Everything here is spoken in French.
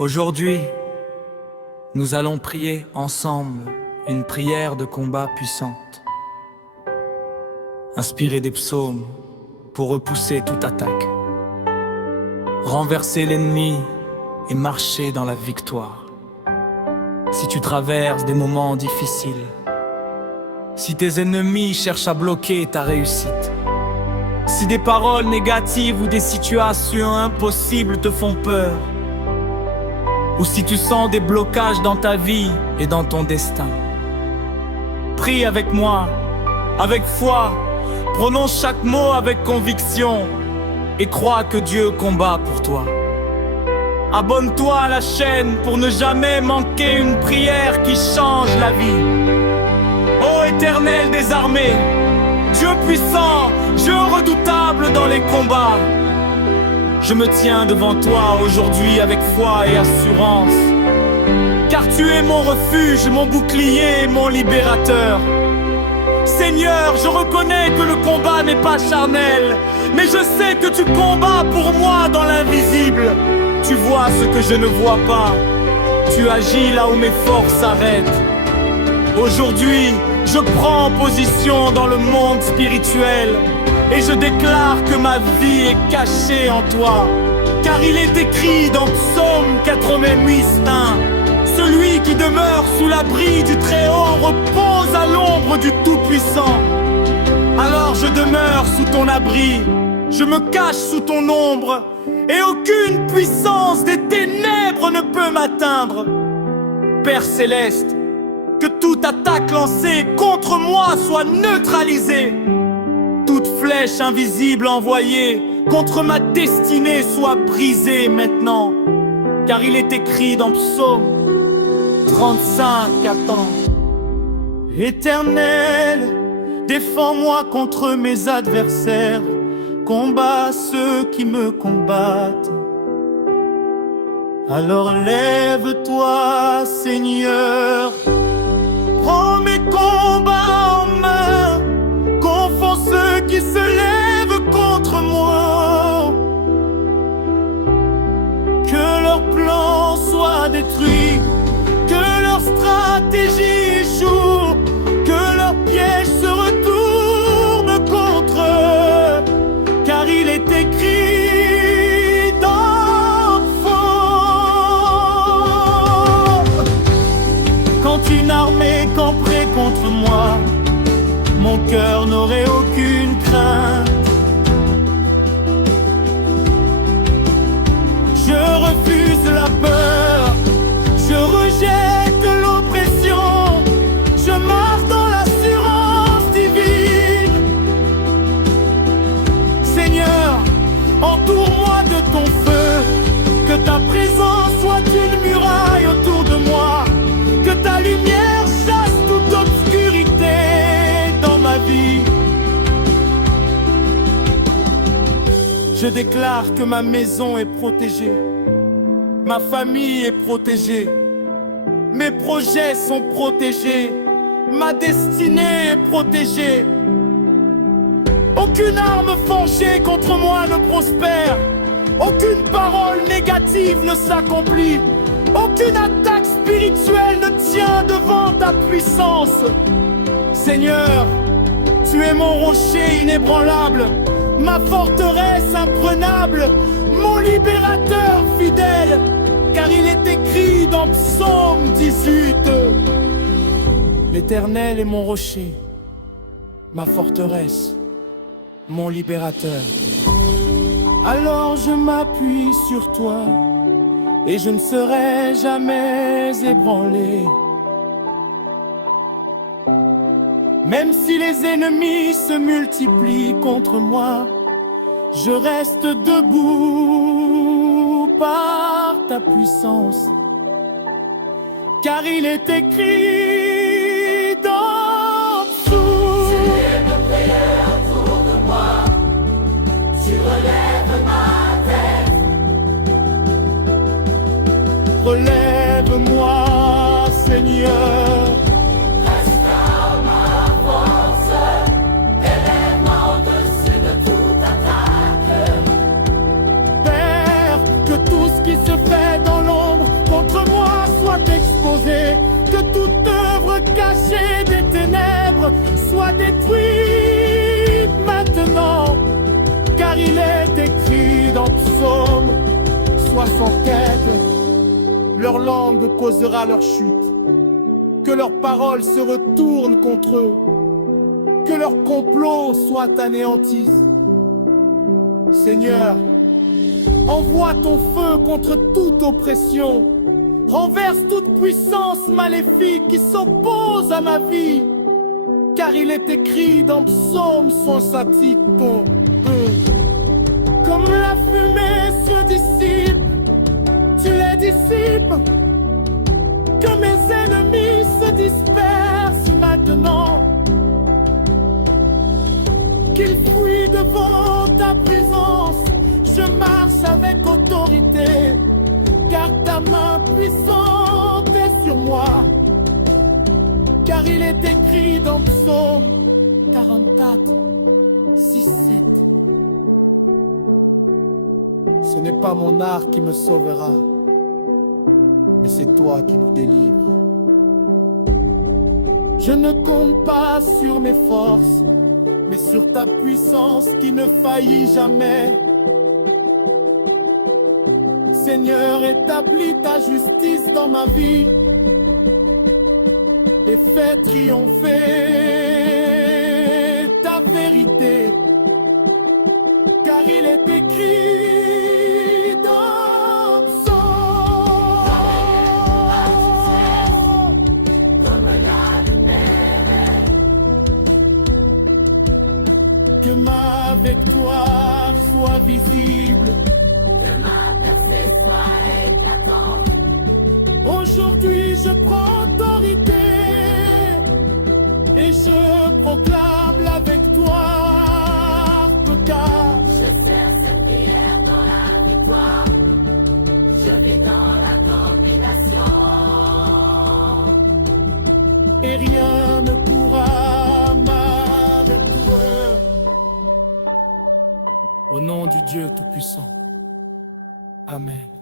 Aujourd'hui, nous allons prier ensemble une prière de combat puissante, inspirée des psaumes pour repousser toute attaque, renverser l'ennemi et marcher dans la victoire. Si tu traverses des moments difficiles, si tes ennemis cherchent à bloquer ta réussite, si des paroles négatives ou des situations impossibles te font peur, ou si tu sens des blocages dans ta vie et dans ton destin, prie avec moi, avec foi, prononce chaque mot avec conviction et crois que Dieu combat pour toi. Abonne-toi à la chaîne pour ne jamais manquer une prière qui change la vie. Ô Éternel des armées, Dieu puissant, Dieu redoutable dans les combats, je me tiens devant toi aujourd'hui avec foi et assurance, car tu es mon refuge, mon bouclier, mon libérateur. Seigneur, je reconnais que le combat n'est pas charnel, mais je sais que tu combats pour moi dans l'invisible. Tu vois ce que je ne vois pas, tu agis là où mes forces s'arrêtent. Aujourd'hui, je prends position dans le monde spirituel et je déclare que ma vie est cachée en toi. Car il est écrit dans Psaume 88:1, celui qui demeure sous l'abri du Très-Haut repose à l'ombre du Tout-Puissant. Alors je demeure sous ton abri, je me cache sous ton ombre, et aucune puissance des ténèbres ne peut m'atteindre. Père céleste, que toute attaque lancée contre moi soit neutralisée. Toute flèche invisible envoyée contre ma destinée soit brisée maintenant. Car il est écrit dans Psaume 35, attends. Éternel, défends-moi contre mes adversaires, combat ceux qui me combattent. Alors lève-toi, Seigneur, prends mes combats en main, confonds ceux qui se lèvent contre moi. Que leur plan soit détruit, que leur stratégie échoue, que leur piège se retourne contre eux, car il est écrit dans faux. Quand une armée camperait contre moi, mon cœur n'aurait aucune crainte. Je refuse la peur, je rejette l'oppression, je marche dans l'assurance divine. Seigneur, entoure-moi de ton feu, que ta présence soit une muraille autour de moi, que ta lumière chasse toute obscurité dans ma vie. Je déclare que ma maison est protégée, ma famille est protégée, mes projets sont protégés, ma destinée est protégée. Aucune arme forgée contre moi ne prospère, aucune parole négative ne s'accomplit, aucune attaque spirituelle ne tient devant ta puissance. Seigneur, tu es mon rocher inébranlable, ma forteresse imprenable, mon libérateur fidèle, car il est écrit dans Psaume 18. L'Éternel est mon rocher, ma forteresse, mon libérateur. Alors je m'appuie sur toi, et je ne serai jamais ébranlé. Même si les ennemis se multiplient contre moi, je reste debout par ta puissance. Car il est écrit dans tout. Tu es de prière autour de moi, tu relèves ma tête. Relève-moi, Seigneur. Restaure ma force, élève-moi au-dessus de toute attaque. Père, que tout ce qui se fait dans l'ombre contre moi soit exposée, que toute œuvre cachée des ténèbres soit détruite maintenant, car il est écrit dans Psaume 67, leur langue causera leur chute, que leurs paroles se retournent contre eux, que leur complot soit anéanti. Seigneur, envoie ton feu contre toute oppression, renverse toute puissance maléfique qui s'oppose à ma vie, car il est écrit dans Psaume 107, comme la fumée se dissipe, tu les dissipes, que mes ennemis se dispersent maintenant, qu'ils fuient devant ta présence. Je marche avec autorité, car ta main puissante est sur moi, car il est écrit dans Psaume 44, 6, 7. Ce n'est pas mon art qui me sauvera, mais c'est toi qui nous délivres. Je ne compte pas sur mes forces, mais sur ta puissance qui ne faillit jamais. Seigneur, établis ta justice dans ma vie et fais triompher ta vérité, car il est écrit dans Psaume comme la lumière, que ma victoire soit visible, que ma percée soit éclatante. Aujourd'hui je prends autorité et je proclame la victoire, car Je sers cette prière dans la victoire, je vis dans la domination. et rien ne pourra m'arrêter. Au nom du Dieu Tout-Puissant. Amen.